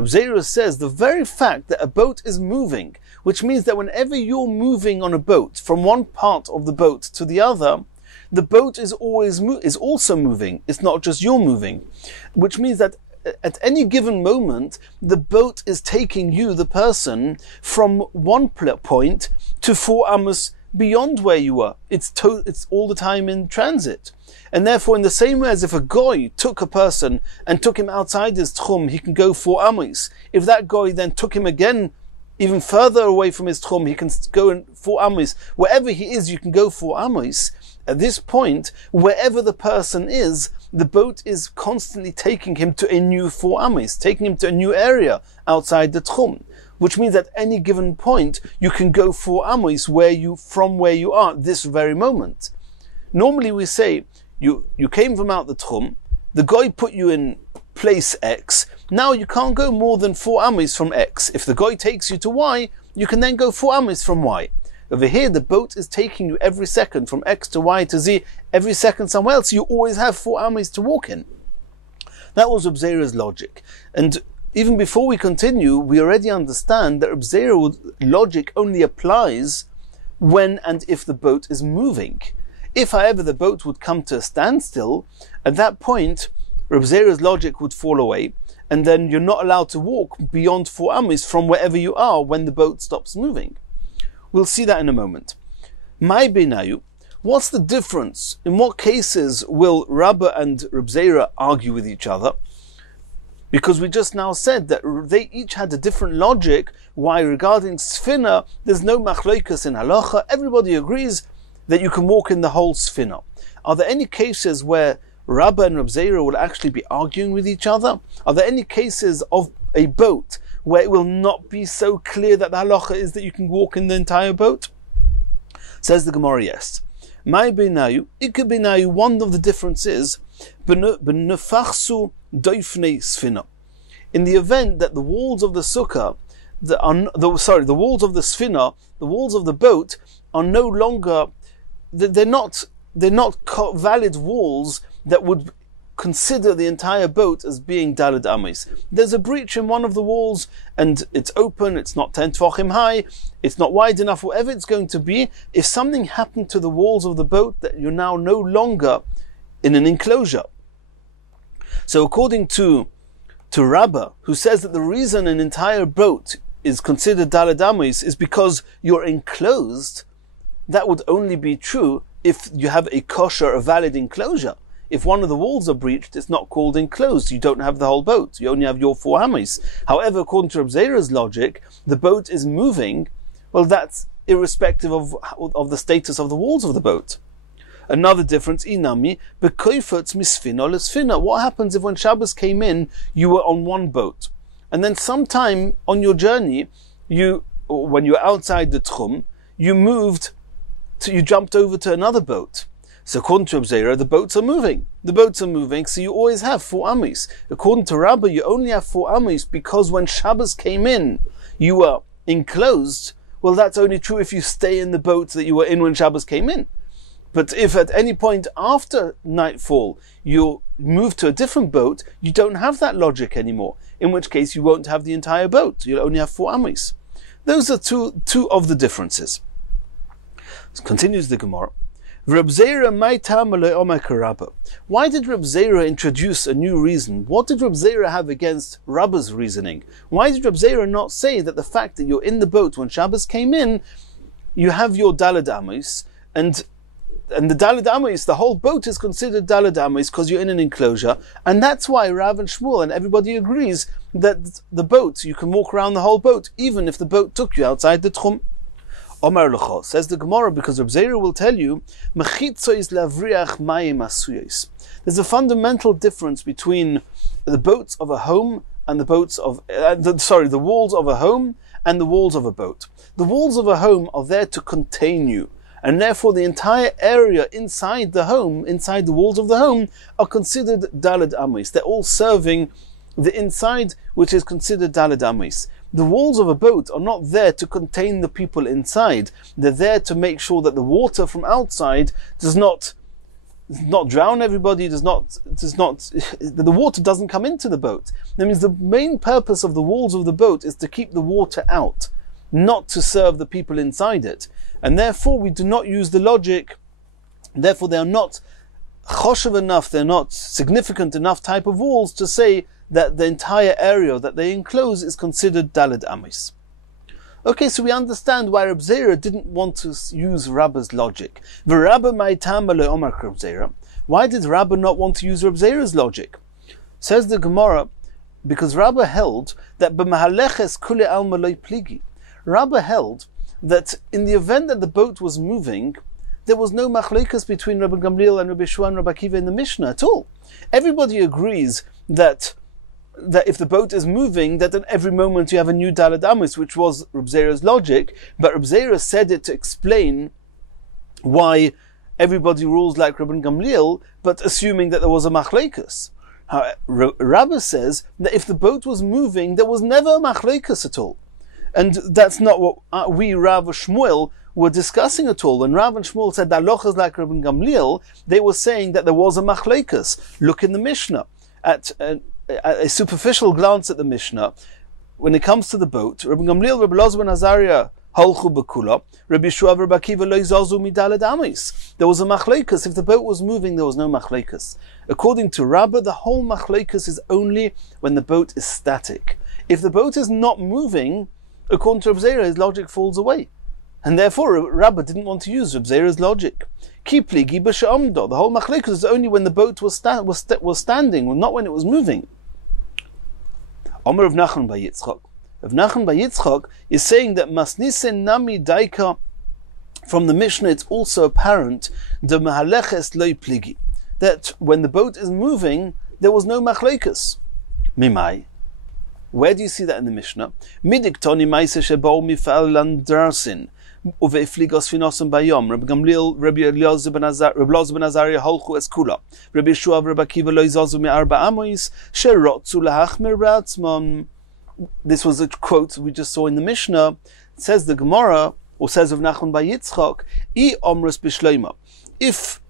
Zeira says the very fact that a boat is moving, which means that whenever you're moving on a boat from one part of the boat to the other, the boat is also moving. It's not just you're moving, which means that at any given moment, the boat is taking you, the person, from one point to 4 amos beyond where you were. It's all the time in transit. And therefore, in the same way as if a goy took a person and took him outside his tchum, he can go 4 amos. If that goy then took him again even further away from his tchum, he can go in 4 amos. Wherever he is, you can go 4 amos. At this point, wherever the person is, the boat is constantly taking him to a new 4 amos, taking him to a new area outside the tchum, which means at any given point, you can go 4 amos from where you are at this very moment. Normally we say, you came from out the tchum, the guy put you in place X, now you can't go more than 4 amos from X. If the guy takes you to Y, you can then go 4 amos from Y. Over here, the boat is taking you every second from X to Y to Z, every second somewhere else. You always have 4 amos to walk in. That was Reb Zeira's logic. And even before we continue, we already understand that Reb Zeira's logic only applies when and if the boat is moving. If, however, the boat would come to a standstill, at that point, Reb Zeira's logic would fall away, and then you're not allowed to walk beyond 4 amos from wherever you are when the boat stops moving. We'll see that in a moment. My benayu, what's the difference? In what cases will Rabbah and Reb Zeira argue with each other? Because we just now said that they each had a different logic why regarding Sfina, there's no machloikas in halacha. Everybody agrees that you can walk in the whole Sfina. Are there any cases where Rabbah and Reb Zeira will actually be arguing with each other? Are there any cases of a boat where it will not be so clear that the halacha is that you can walk in the entire boat? Says the Gemara, yes. My benayu, ikka benayu, one of the differences, benefachsu doifnei sfina. In the event that the walls of the sukkah, the walls of the sfina, the walls of the boat, are no longer, they're not valid walls that would consider the entire boat as being daled amos. There's a breach in one of the walls and it's open, it's not 10 tefachim high, it's not wide enough, whatever it's going to be. If something happened to the walls of the boat, that you're now no longer in an enclosure. So according to Rabbah, who says that the reason an entire boat is considered daled amos is because you're enclosed, that would only be true if you have a kosher, a valid enclosure. If one of the walls are breached, it's not called enclosed. You don't have the whole boat. You only have your 4 amos. However, according to Reb Zeira's logic, the boat is moving. Well, that's irrespective of the status of the walls of the boat. Another difference, inami, bekoifetz misfina lesfina. What happens if when Shabbos came in, you were on one boat, and then sometime on your journey, when you were outside the tchum, you jumped over to another boat. So according to Reb Zeira, the boats are moving. The boats are moving, so you always have 4 amos. According to Rabbah, you only have 4 amos because when Shabbos came in, you were enclosed. Well, that's only true if you stay in the boat that you were in when Shabbos came in. But if at any point after nightfall you move to a different boat, you don't have that logic anymore. In which case you won't have the entire boat. You'll only have 4 amos. Those are two of the differences. So continues the Gemara. Reb Zeira, why did Reb Zeira introduce a new reason? What did Reb Zeira have against Rabbah's reasoning? Why did Reb Zeira not say that the fact that you're in the boat when Shabbos came in, you have your daled amos, and the daled amos, the whole boat is considered daled amos because you're in an enclosure, and that's why Rav and Shmuel and everybody agrees that the boat, you can walk around the whole boat, even if the boat took you outside the tchum. Omar Lecha, says the Gemara, because Reb Zeira will tell you, there's a fundamental difference between the boats of a home and the boats of, the walls of a home and the walls of a boat. The walls of a home are there to contain you, and therefore the entire area inside the home, inside the walls of the home, are considered daled amos. They're all serving the inside, which is considered daled amos. the walls of a boat are not there to contain the people inside. They're there to make sure that the water from outside does not drown everybody, the water doesn't come into the boat. That means the main purpose of the walls of the boat is to keep the water out, not to serve the people inside it. And therefore we do not use the logic, therefore they are not choshev enough, they're not significant enough type of walls to say that the entire area that they enclose is considered daled amis. Okay, so we understand why Reb Zera didn't want to use Rabba's logic. Why did Rabba not want to use Reb Zera's logic? Says the Gemara, because Rabba held that b'mahaleches kule alma lo pligi. Rabba held that in the event that the boat was moving, there was no machlokes between Rabbi Gamliel and Rabbi Yeshua and Rabbi Akiva in the Mishnah at all. Everybody agrees that if the boat is moving, that at every moment you have a new daled amos, which was Reb Zera's logic, but Reb Zera said it to explain why everybody rules like Rabbi Gamliel, but assuming that there was a machlokes. Rabbi says that if the boat was moving, there was never a machlokes at all. And that's not what we, Rav Shmuel, were discussing at all. When Rav and Shmuel said that lochas like Rabbi Gamliel, they were saying that there was a machlokes. Look in the Mishnah. At a superficial glance at the Mishnah, when it comes to the boat, Rabbi Gamliel, Rabbi Elazar ben Azariah, halchu b'kula, Rabbi Yeshua, Rabbi Akiva lo yizazu midaled amis. There was a machlokes. If the boat was moving, there was no machlokes. According to Rabbi, the whole machlokes is only when the boat is static. If the boat is not moving, according to Reb Zera, his logic falls away. And therefore, Rabbi didn't want to use Reb Zera's logic. The whole machlokes is only when the boat was standing, not when it was moving. Omer of Nachman by Yitzchak. Of Nachman by Yitzchak is saying that Masnisen Nami Daika, from the Mishnah it's also apparent, the Mahaleches Loi Pligi, that when the boat is moving, there was no machlokes. Mimai. Where do you see that in the Mishnah? Midiktoni Maise Shebol Mifal Landrasin. Uve Fligos Finosum Bayom. Rabbi Gamliel, Rabbi Elazar ben Azariah Holchu Eskula. Rabbi Yeshua, Rabbi Akiva lo yizazu me'arba amois sherotzu lahachmir ba'atzmon. This was a quote we just saw in the Mishnah. It says the Gemara, or says of Nachman by Yitzchak, I omrus b'shleima. If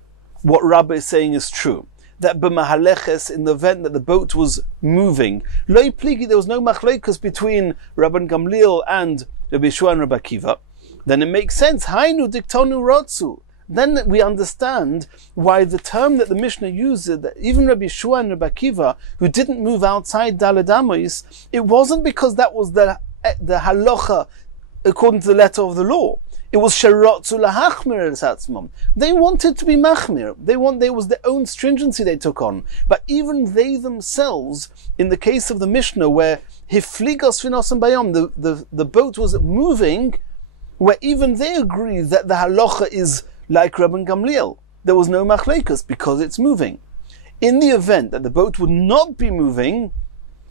what Rabbi is saying is true, that b'mahaleches, in the event that the boat was moving, lo pligi, there was no machlokes between Rabbi Gamliel and Rabbi Yeshua and Rabbi Akiva, then it makes sense. Hainu diktonu rotzu. Then we understand why the term that the Mishnah uses, that even Rabbi Yeshua and Rabbi Akiva, who didn't move outside daled amos, it wasn't because that was the halacha according to the letter of the law. It was sherotzu lahachmir esatzmam. They wanted to be machmir. There was their own stringency they took on. But even they themselves, in the case of the Mishnah, where hifligos finosam bayom, the boat was moving, where even they agree that the halacha is like Rabbi Gamliel. There was no machlokes because it's moving. In the event that the boat would not be moving,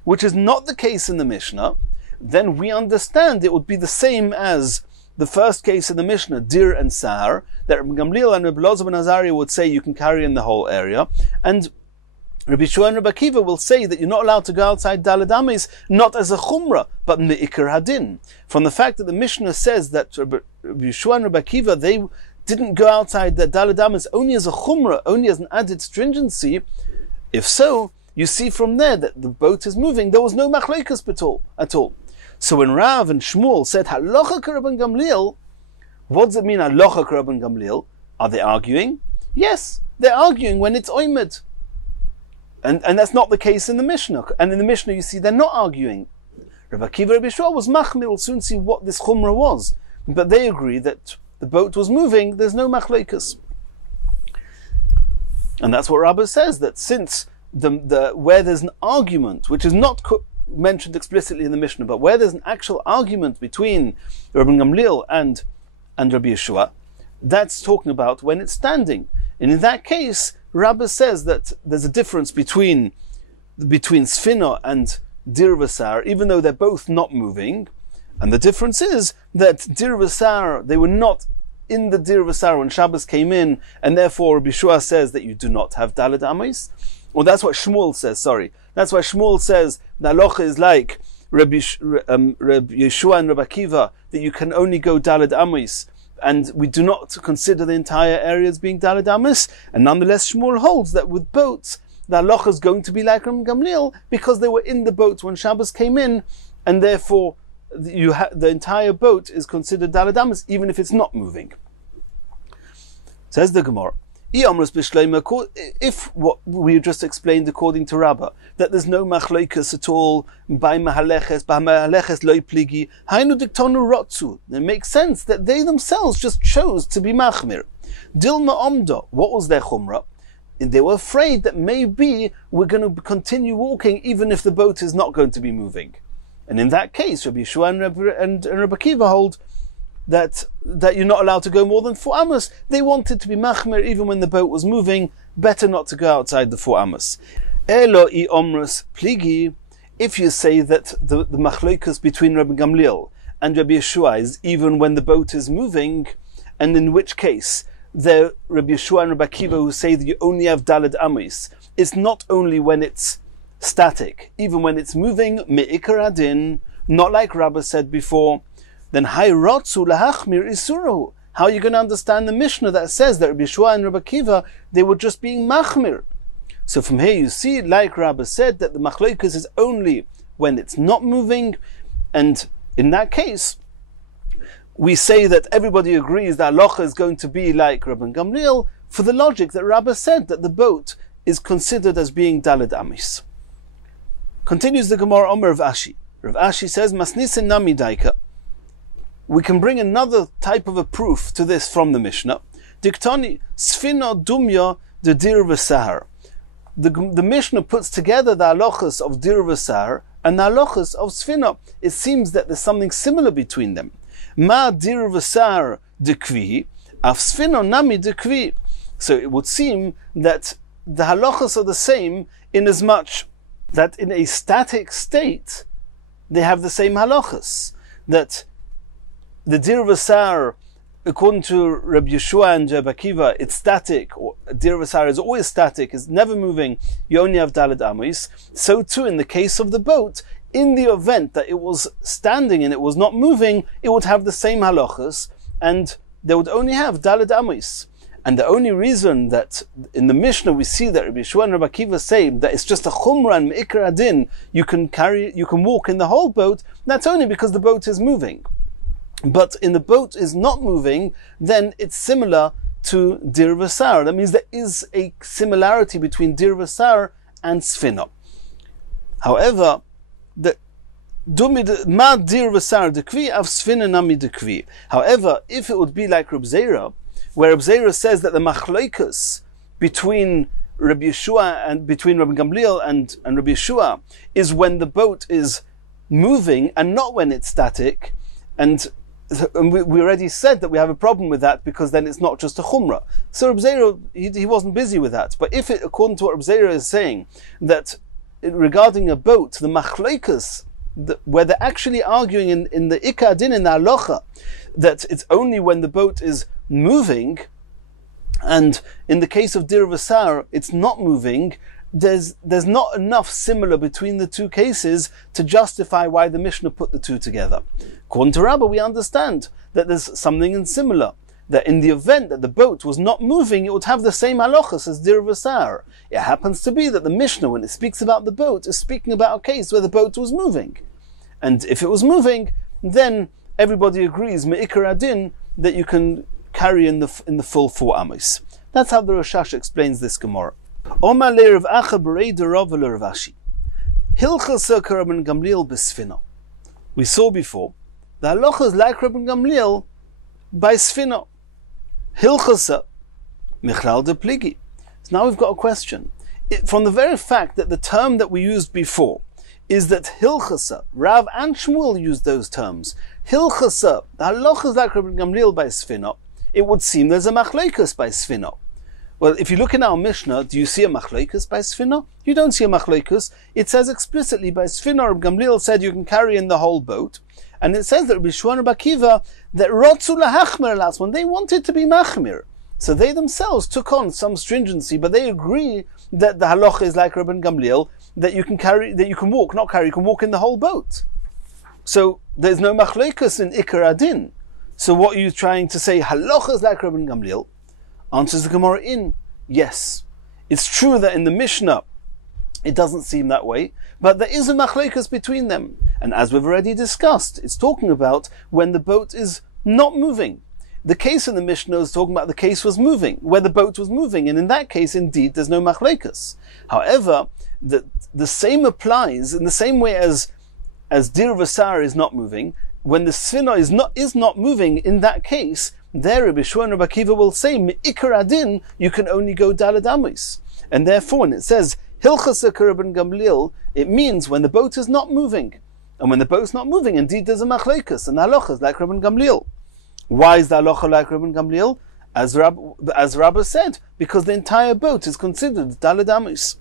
which is not the case in the Mishnah, then we understand it would be the same as the first case in the Mishnah, dir and sar, that Rabbi Gamliel and Rabbi Elazar ben Azariah would say you can carry in the whole area, and Rabbi Yeshua and Rabbi Akiva will say that you're not allowed to go outside daled amos, not as a chumrah, but me'ikar hadin. From the fact that the Mishnah says that Rabbi Yeshua and Rabbi Akiva, they didn't go outside the daled amos only as a chumrah, only as an added stringency, if so, you see from there that the boat is moving, there was no machlokes at all. So when Rav and Shmuel said halacha k'Rabban Gamliel, what does it mean halacha k'Rabban Gamliel? Are they arguing? Yes, they're arguing when it's oimed. And that's not the case in the Mishnah. And in the Mishnah you see they're not arguing. Rabbi Akiva, Rabbi Yeshua was machmir, we'll soon see what this chumrah was. But they agree that the boat was moving, there's no machlokes. And that's what Rabbi says, that since where there's an argument, which is not mentioned explicitly in the Mishnah, but where there's an actual argument between Rabbi Gamliel and Rabbi Yeshua, that's talking about when it's standing. And in that case, Rabbi says that there's a difference between Sfina and Dir Vasar, even though they're both not moving. And the difference is that Dir Vasar, they were not in the Dir Vasar when Shabbos came in, and therefore Rabbi Yeshua says that you do not have daled amos. Well, that's what Shmuel says, sorry. That's why Shmuel says the halacha is like Rabbi Yeshua and Rabbi Akiva that you can only go Daled Amos, and we do not consider the entire area as being Daled Amos, and nonetheless Shmuel holds that with boats, the halacha is going to be like Rabbi Gamliel, because they were in the boat when Shabbos came in, and therefore the entire boat is considered Daled Amos, even if it's not moving. Says the Gemara, if what we just explained according to Rabbah, that there's no machloikas at all by mahaleches loy pligi, hainu diktonu rotzu, it makes sense that they themselves just chose to be machmir. Dilma omdo, what was their chumrah? And they were afraid that maybe we're going to continue walking even if the boat is not going to be moving. And in that case, Rabbi Yeshua and Rabbi Akiva hold that you're not allowed to go more than 4 amos. They wanted to be machmir even when the boat was moving. Better not to go outside the 4 amos. Elo I omrus pligi. If you say that the machlokas between Rabbi Gamliel and Rabbi Yeshua is even when the boat is moving, and in which case the Rabbi Yeshua and Rabbi Akiva who say that you only have daled amos, it's not only when it's static, even when it's moving, me'ikar adin, not like Rabbah said before, then hay rotzu lahachmir isurahu. How are you going to understand the Mishnah that says that Rabbi Yeshua and Rabbi Akiva, they were just being machmir? So from here you see, like Rabbah said, that the machlokas is only when it's not moving, and in that case, we say that everybody agrees that halacha is going to be like Rabbi Gamliel, for the logic that Rabbah said that the boat is considered as being daled amos. Continues the Gemara Omer of Ashi. Rav Ashi says, Masnisin nami daika. We can bring another type of a proof to this from the Mishnah. Diktani sfina dumya de dir v'sahar. The Mishnah puts together the halachas of dir v'sahar and the halachas of sfina. It seems that there's something similar between them. Ma dir v'sahar dekvi, af sfina nami dekvi. So it would seem that the halachas are the same in as much that in a static state they have the same halachas. That the dir v'sar, according to Rabbi Yeshua and Rabbi Akiva, it's static, or dir v'sar is always static, is never moving, you only have daled amos. So too in the case of the boat, in the event that it was standing and it was not moving, it would have the same halachas, and they would only have daled amos. And the only reason that in the Mishnah we see that Rabbi Yeshua and Rabbi Akiva say that it's just a chumrah and me'ikar adin, you can walk in the whole boat, that's only because the boat is moving. But in the boat is not moving, then it's similar to dir v'sar. That means there is a similarity between dir v'sar and sfina. However, the ma dir v'sar dekvi av sfina nami dekvi. However, if it would be like Reb Zera, where Reb Zera says that the machloikas between Rabbi Yeshua and between Rabbi Gamliel and Rabbi Yeshua is when the boat is moving and not when it's static, and we already said that we have a problem with that because then it's not just a chumrah. So Reb Zera, he wasn't busy with that. But if it, according to what Reb Zera is saying, that regarding a boat, the machloikas, where they're actually arguing in the ikar din, in the halacha, that it's only when the boat is moving, and in the case of dir v'sar, it's not moving, there's not enough similar between the two cases to justify why the Mishnah put the two together. According to Rabbah, we understand that there's something similar, that in the event that the boat was not moving, it would have the same halachas as dir v'sar. It happens to be that the Mishnah, when it speaks about the boat, is speaking about a case where the boat was moving. And if it was moving, then everybody agrees, me'ikar adin, that you can carry in the full 4 amos. That's how the Rosh explains this Gemara. Omar le Rav Acha b'rei derav le Rav Ashi. Hilchasa k'Rabban Gamliel b'sfina. We saw before, the halacha is like Rabban Gamliel by sfina. Hilchasa michlal de pligi. So now we've got a question. From the very fact that the term that we used before is that Hilchasa, Rav and Shmuel used those terms. Hilchasa, the halacha is like Rabban Gamliel by sfina. It would seem there's a machloikas by sfina. Well, if you look in our Mishnah, do you see a machloikas by sfina? You don't see a machloikas. It says explicitly by sfina, Rabbi Gamliel said you can carry in the whole boat. And it says that Rabbi Yeshua and Rabbi Akiva, that rotzu lahachmir last one, they wanted to be machmir. So they themselves took on some stringency, but they agree that the halacha is like Rabbi Gamliel, that you can carry, that you can walk, not carry, you can walk in the whole boat. So there's no machlokas in Ikar Adin. So what are you trying to say? Halacha is like Rabban Gamliel. Answers the Gemara in, yes. It's true that in the Mishnah it doesn't seem that way, but there is a machlokas between them. And as we've already discussed, it's talking about when the boat is not moving. The case in the Mishnah is talking about the case was moving, where the boat was moving, and in that case, indeed, there's no machlokas. However, the same applies in the same way as dir v'sar is not moving. When the sfina is not moving, in that case, there Rabbi Shua and Rabbi Akiva will say, Me'ikar adin, you can only go daled amos. And therefore, when it says, Hilchas Rabban Gamliel, it means when the boat is not moving. And when the boat's not moving, indeed there's a machlokas, and the halacha is like Rabban Gamliel. Why is the halacha like Rabban Gamliel? As Rabbah said, because the entire boat is considered daled amos.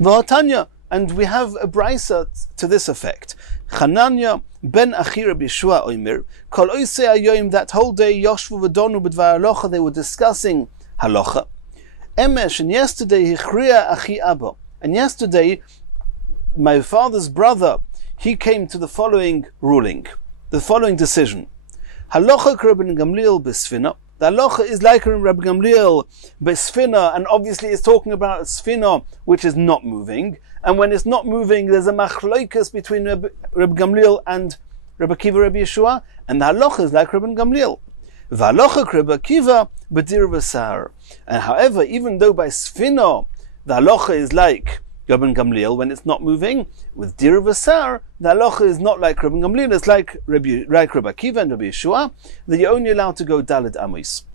V'hatanya, and we have a brisa to this effect. Chananya ben Achi Rabbi Yeshua Omer, Kol Oisei Hayoim, that whole day, Yoshvu v'donu b'dvar halacha, they were discussing halacha. Emesh, and yesterday, Hichriya Achi Abba, and yesterday, my father's brother, he came to the following ruling, the following decision. Halacha Rabban Gamliel b'sfina. The halacha is like Rabban Gamliel b'sfina, and obviously it's talking about a sfina which is not moving. And when it's not moving, there's a machloikas between Rabban Gamliel and Rabbi Akiva Rabbi Yeshua, and the halacha is like Rabban Gamliel. V'halacha Rabbi Akiva b'dir v'sar. And however, even though by sfina the halacha is like Rabban Gamliel when it's not moving, with dir v'sar the halacha is not like Rabban Gamliel. It's like Rabbi Akiva and Rabbi Yeshua, that you're only allowed to go daled amos.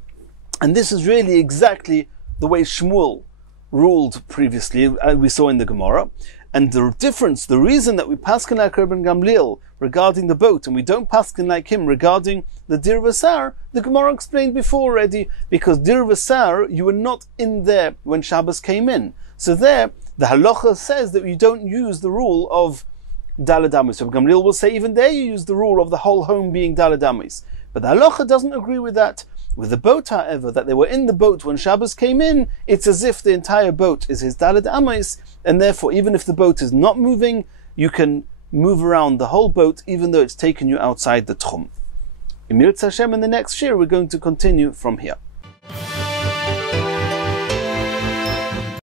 And this is really exactly the way Shmuel ruled previously, we saw in the Gemara. And the difference, the reason that we paskin like Rabban Gamliel regarding the boat, and we don't paskin like him regarding the dir v'sar, the Gemara explained before already, because dir v'sar, you were not in there when Shabbos came in. So there, the halacha says that you don't use the rule of daled amos. So Gamliel will say even there you use the rule of the whole home being daled amos. But the halacha doesn't agree with that. With the boat, however, that they were in the boat when Shabbos came in, it's as if the entire boat is his daled amos, and therefore even if the boat is not moving, you can move around the whole boat even though it's taken you outside the tchum. In Mirz Hashem, in the next shir, we're going to continue from here.